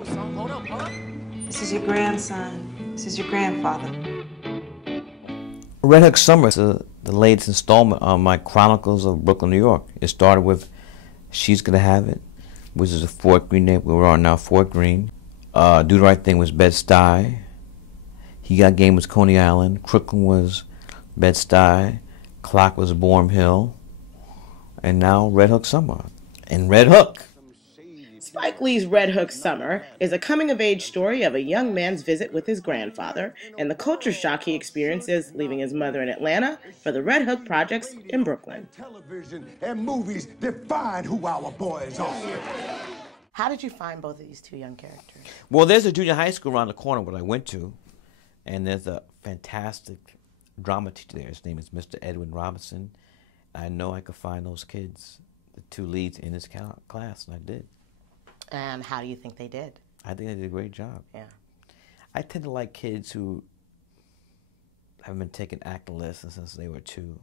remember something. Hold up, huh? This is your grandson. This is your grandfather. Red Hook Summer is the latest installment on my Chronicles of Brooklyn, New York. It started with She's Gonna Have It, which is a Fort Greene neighborhood. We're on now Fort Greene. Do the Right Thing was Bed-Stuy. He Got Game was Coney Island. Crooklyn was Bed-Stuy. Clock was Boerum Hill. And now Red Hook Summer. And Red Hook. Spike Lee's Red Hook Summer is a coming-of-age story of a young man's visit with his grandfather and the culture shock he experiences leaving his mother in Atlanta for the Red Hook projects in Brooklyn. Television and movies define who our boys are. How did you find both of these two young characters? Well, there's a junior high school around the corner where I went to, and there's a fantastic drama teacher there. His name is Mr. Edwin Robinson. I know I could find those kids, the two leads in his class, and I did. And how do you think they did? I think they did a great job. Yeah. I tend to like kids who haven't been taking acting lessons since they were 2. You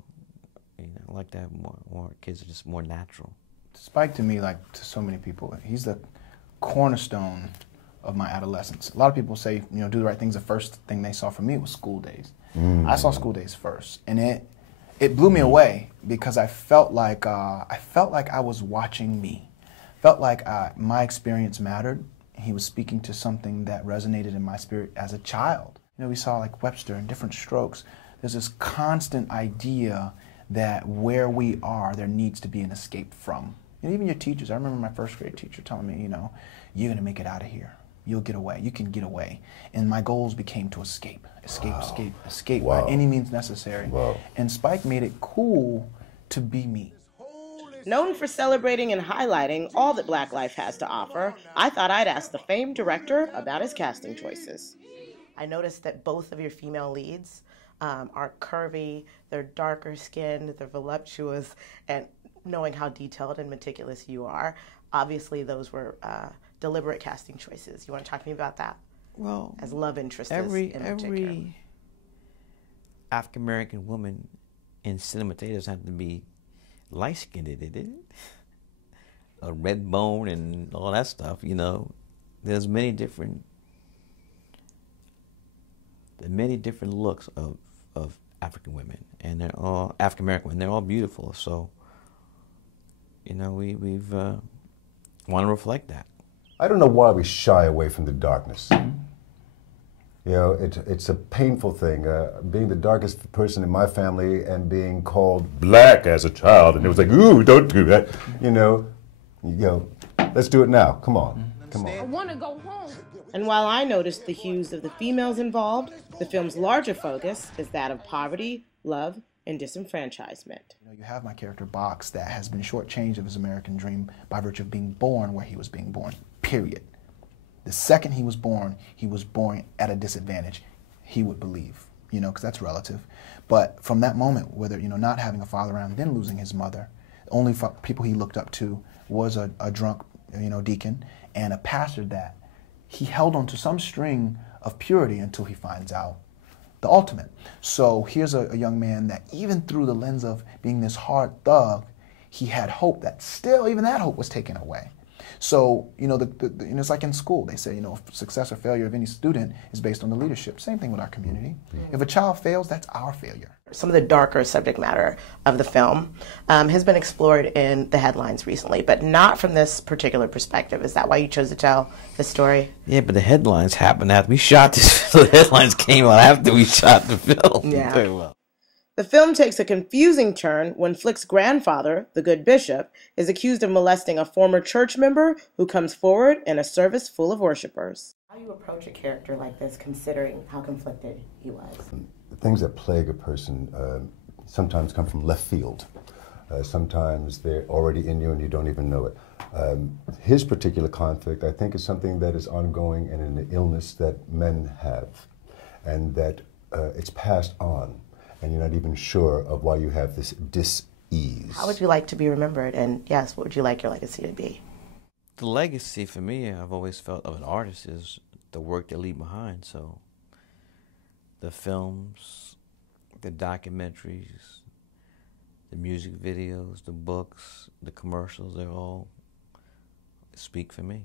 know, I like to have more kids are just more natural. Spike, to me, like to so many people, he's the cornerstone of my adolescence. A lot of people say, you know, Do the Right Thing's the first thing they saw from me was School Days. I saw School Days first, and it blew me away because I felt like I was watching me. Felt like my experience mattered. He was speaking to something that resonated in my spirit as a child. You know, we saw like Webster and Different Strokes. There's this constant idea that where we are, there needs to be an escape from. And even your teachers, I remember my first grade teacher telling me, you know, you're gonna make it out of here. You'll get away, you can get away. And my goals became to escape by any means necessary. And Spike made it cool to be me. Known for celebrating and highlighting all that Black life has to offer, I thought I'd ask the famed director about his casting choices. I noticed that both of your female leads are curvy, they're darker skinned, they're voluptuous, and knowing how detailed and meticulous you are, obviously those were deliberate casting choices. You want to talk to me about that? Well, as love interests every African American woman in cinema today doesn't have to be light-skinned, did it? A red bone and all that stuff, you know. There's many different looks of African women, and they're all African American women. They're all beautiful. So, you know, we've want to reflect that. I don't know why we shy away from the darkness. You know, it's a painful thing, being the darkest person in my family and being called black as a child, and it was like, ooh, don't do that. You know, let's do it now. Come on, come on. I want to go home. And while I noticed the hues of the females involved, the film's larger focus is that of poverty, love, and disenfranchisement. You know, you have my character Box that has been shortchanged of his American dream by virtue of being born where he was being born, period. The second he was born at a disadvantage, he would believe, you know, because that's relative. But from that moment, whether, you know, not having a father around, then losing his mother, the only people he looked up to was a drunk, you know, deacon and a pastor that he held on to some string of purity until he finds out the ultimate. So here's a young man that even through the lens of being this hard thug, he had hope that still, even that hope was taken away. So, you know, you know, it's like in school. They say, you know, success or failure of any student is based on the leadership. Same thing with our community. If a child fails, that's our failure. Some of the darker subject matter of the film has been explored in the headlines recently, but not from this particular perspective. Is that why you chose to tell this story? Yeah, but the headlines happened after we shot this. The headlines came out after we shot the film. Yeah. Very well. The film takes a confusing turn when Flick's grandfather, the good bishop, is accused of molesting a former church member who comes forward in a service full of worshipers. How do you approach a character like this, considering how conflicted he was? The things that plague a person sometimes come from left field. Sometimes they're already in you and you don't even know it. His particular conflict, I think, is something that is ongoing and an illness that men have, and that it's passed on. And you're not even sure of why you have this dis-ease. How would you like to be remembered? And yes, what would you like your legacy to be? The legacy for me, I've always felt, of an artist is the work they leave behind. So the films, the documentaries, the music videos, the books, the commercials, they all speak for me.